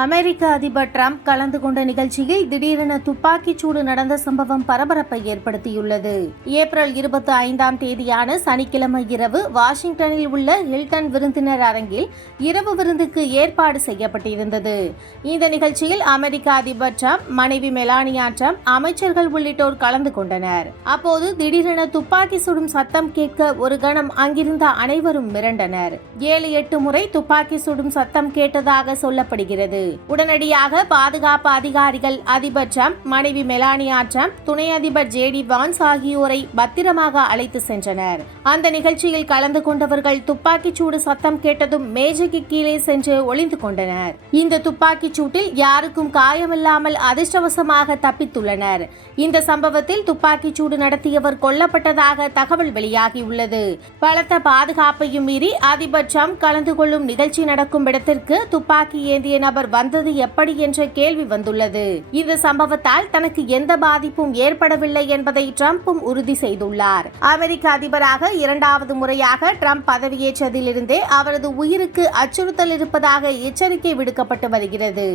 அமெரிக்க அதிபர் டிரம்ப் கலந்து கொண்ட நிகழ்ச்சியில் திடீரென துப்பாக்கிச் சூடு நடந்த சம்பவம் பரபரப்பை ஏற்படுத்தியுள்ளது. ஏப்ரல் 25ஆம் தேதியான சனிக்கிழமை இரவு வாஷிங்டனில் உள்ள ஹில்டன் விருந்தினர் அரங்கில் இரவு விருந்துக்கு ஏற்பாடு செய்யப்பட்டிருந்தது. இந்த நிகழ்ச்சியில் அமெரிக்க அதிபர் டிரம்ப், மனைவி மெலானியா டிரம்ப், அமைச்சர்கள் உள்ளிட்டோர் கலந்து கொண்டனர். அப்போது திடீரென துப்பாக்கி சுடும் சத்தம் கேட்க ஒரு கணம் அங்கிருந்த அனைவரும் மிரண்டனர். 7-8 முறை துப்பாக்கி சுடும் சத்தம் கேட்டதாக சொல்லப்படுகிறது. உடனடியாக பாதுகாப்பு அதிகாரிகள் அதிபர் டிரம்ப், மனைவி மெலானியா டிரம்ப், துணை அதிபர் JD வான்ஸ் ஆகியோரை பத்திரமாக அழைத்து சென்றனர். அந்த நிகழ்ச்சியில் கலந்து கொண்டவர்கள் துப்பாக்கிச் சூடு சத்தம் கேட்டதும் மேஜைக்கு கீழே சென்று ஒளிந்து கொண்டனர். இந்த துப்பாக்கிச் சூட்டில் யாருக்கும் காயமில்லாமல் அதிர்ஷ்டவசமாக தப்பித்துள்ளனர். இந்த சம்பவத்தில் துப்பாக்கிச் சூடு நடத்தியவர் கொல்லப்பட்டதாக தகவல் வெளியாகியுள்ளது. பலத்த பாதுகாப்பையும் மீறி அதிபர் டிரம்ப் கலந்து கொள்ளும் நிகழ்ச்சி நடக்கும் இடத்திற்கு துப்பாக்கி ஏந்திய நபர் வந்தது எப்படி என்ற கேள்வி வந்துள்ளது. இந்த சம்பவத்தால் தனக்கு எந்த பாதிப்பும் ஏற்படவில்லை என்பதை டிரம்பும் உறுதி செய்துள்ளார். அமெரிக்க அதிபராக 2வது முறையாக டிரம்ப் பதவியேற்றதிலிருந்தே அவரது உயிருக்கு அச்சுறுத்தல் இருப்பதாக எச்சரிக்கை விடுக்கப்பட்டு வருகிறது.